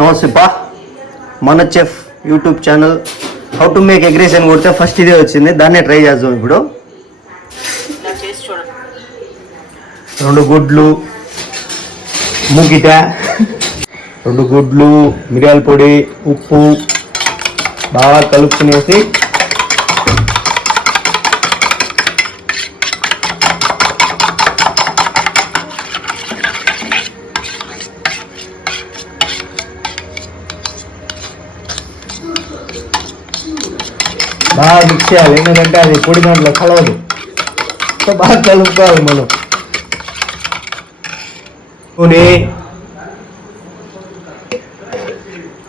నమస్తే పా మన chef YouTube channel how to make egg rice అని కొడితే ఫస్ట్ ఇదే వచ్చింది. దాన్నే ట్రై చేద్దాం ఇప్పుడు. 2 గుడ్లు, మూకిట, 2 గుడ్లు, మిరియాల పొడి, ఉప్పు బాగా కలుపుకునేసి బాగా మిక్స్ చేయాలి. ఎందుకంటే అది పొడి దాంట్లో కలవదు. సో బాగా కలుపుకోవాలి మనం. నూనె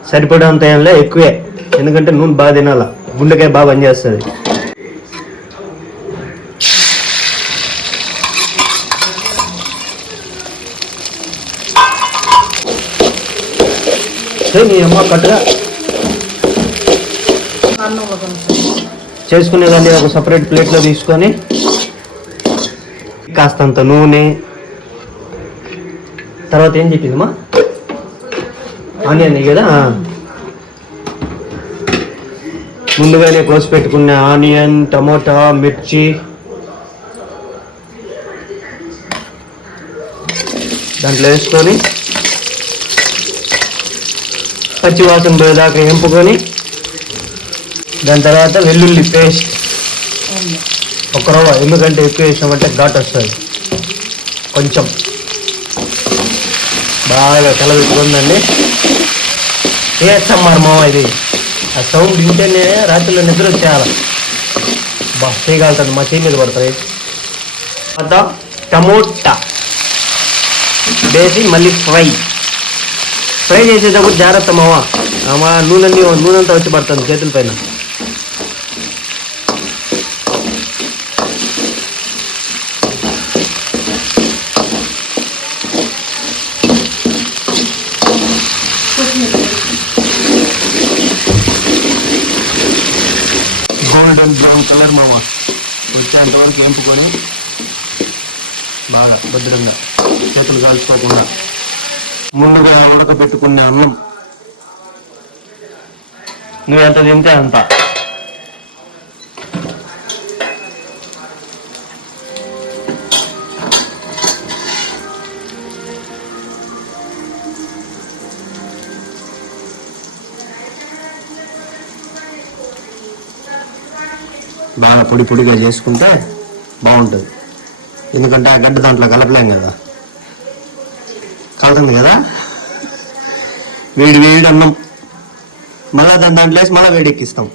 సరిపడంత ఏంలే, ఎక్కువే. ఎందుకంటే నూనె బాగా తినాల, గుండెకాయ బాగా పనిచేస్తుంది. నీ అమ్మ కట్టుగా చేసుకునేదాన్ని ఒక సపరేట్ ప్లేట్లో తీసుకొని కాస్తంత నూనె, తర్వాత ఏం చెప్పిందమ్మా, ఆనియన్ కదా, ముందుగానే కోసి పెట్టుకున్న ఆనియన్, టమోటా, మిర్చి దాంట్లో వేసుకొని పచ్చివాసన పోయేదాకా ఎంపుకొని, దాని తర్వాత వెల్లుల్లి పేస్ట్ ఒక రవ్వ, ఎందుకంటే ఎక్కువ వేసామంటే ఘాట్ వస్తుంది. కొంచెం బాగా కలబెట్టుకుందండి. వేస్తాం మరి మామ. ఇది ఆ సౌండ్ వింటేనే రాత్రిలో నిద్ర వచ్చేయాలి. బాగా చేయగలుగుతుంది, మా చేయి మీద పడతాయి. తర్వాత టమోటా వేసి మళ్ళీ ఫ్రై చేసేటప్పుడు జాగ్రత్త మామ. నూనెంతా వచ్చి పడుతుంది చేతుల పైన. గోల్డెన్ బ్రౌన్ కలర్ మామ వచ్చేంతవరకు ఎంపుకొని బాగా భద్రంగా చేతులు కాల్చుకోకుండా ముందుగా ఉడకబెట్టుకునే అన్నం నువ్వు ఎంత తింటే అంత. బాగా పొడిగా చేసుకుంటే బాగుంటుంది. ఎందుకంటే ఆ గడ్డ దాంట్లో కలపలేం కదా, కాలుతుంది కదా. వేడి అన్నం మళ్ళా దాంట్లో వేసి మళ్ళీ వేడెక్కిస్తాం.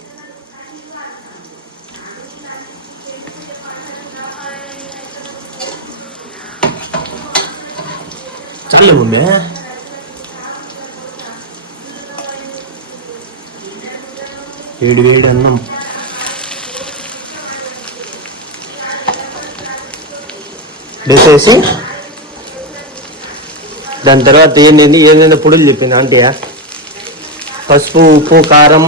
చాలే మమ్మీ. వేడి అన్నం వేసేసి దాని తర్వాత ఏదైనా పొడులు చెప్పింది ఆంటీ. పసుపు, ఉప్పు, కారం,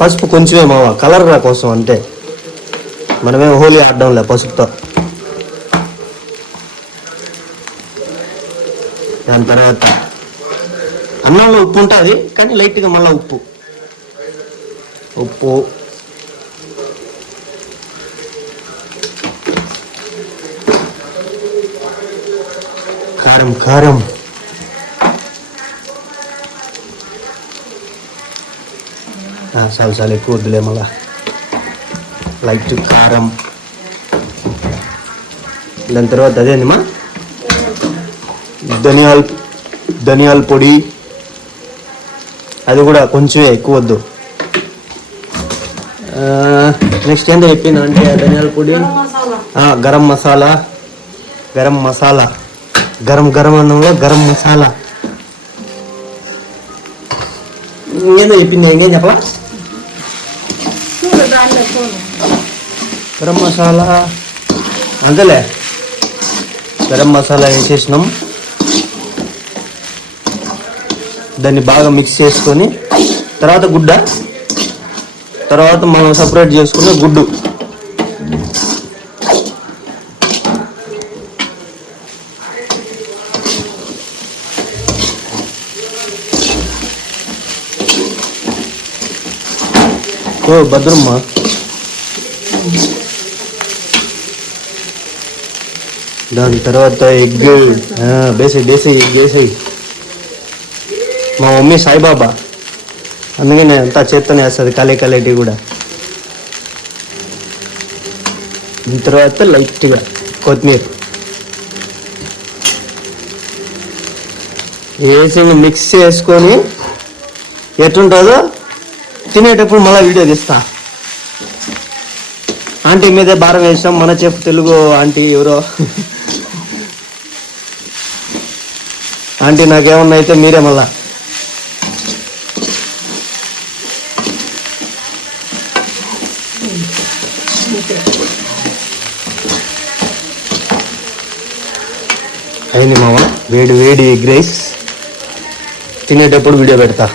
పసుపు కొంచెమే మావ, కలర్ రా కోసం అంతే. మనమేం హోలీ ఆడడం లే పసుపుతో. దాని తర్వాత అన్నంలో ఉప్పు ఉంటుంది, కానీ లైట్గా మళ్ళీ ఉప్పు కారం చాలా ఎక్కువ వద్దులే, మళ్ళా లైట్ కారం. దాని తర్వాత అదేందమ్మా, ధనియాల పొడి, అది కూడా కొంచెమే, ఎక్కువ వద్దు. నెక్స్ట్ ఏంటో చెప్పింది అంటే ధనియాల పొడి, గరం మసాలా, గరం అన్నంలో గరం మసాలా. ఇంకేందో చెప్పింది, ఇంకేం చెప్పలా. గరం మసాలా అంతేలే. గరం మసాలా వేసేసినాం. దాన్ని బాగా మిక్స్ చేసుకొని తర్వాత మనం సపరేట్ చేసుకున్న గుడ్డు ఓ భద్రమ్మ. దాని తర్వాత ఎగ్ బేసి ఎగ్ వేసేయి. మా మమ్మీ సాయిబాబా, అందుకనే అంతా చేత్తనే వేస్తుంది కలేటి కూడా. దీని తర్వాత లైట్గా కొత్తిమీర వేసి మిక్స్ చేసుకొని ఎట్లుంటుందో తినేటప్పుడు మళ్ళీ వీడియో తీస్తా. ఆంటీ మీదే భారం వేసాం, మన చెఫ్ తెలుగు ఆంటీ ఎవరో. ఆంటీ నాకేమన్నా అయితే మీరే మళ్ళా. అయింది మామ, వేడి ఎగ్ రైస్. తినేటప్పుడు వీడియో పెడతా.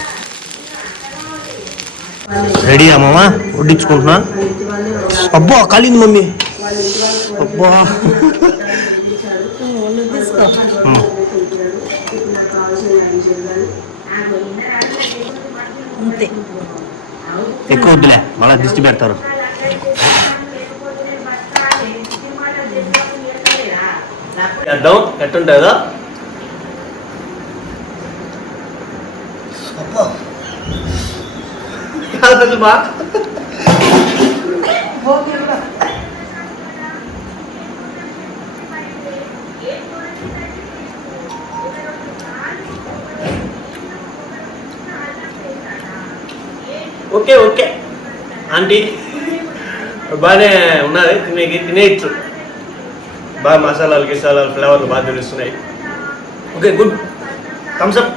రెడీయా మామ? వడ్డించుకుంటున్నా. అబ్బా కాలింది మమ్మీ. అబ్బా ఎక్కువ వద్దులే, మళ్ళీ దిష్టి పెడతారు. చేద్దాం ఎట్టుంటుందో. బా ఓకే ఆంటీ బాగానే ఉన్నది, తినేయచ్చు. బాగా మసాలాలు గిసాలాలు ఫ్లేవర్లు బాగా తెలుస్తున్నాయి. Okay good, thumbs up.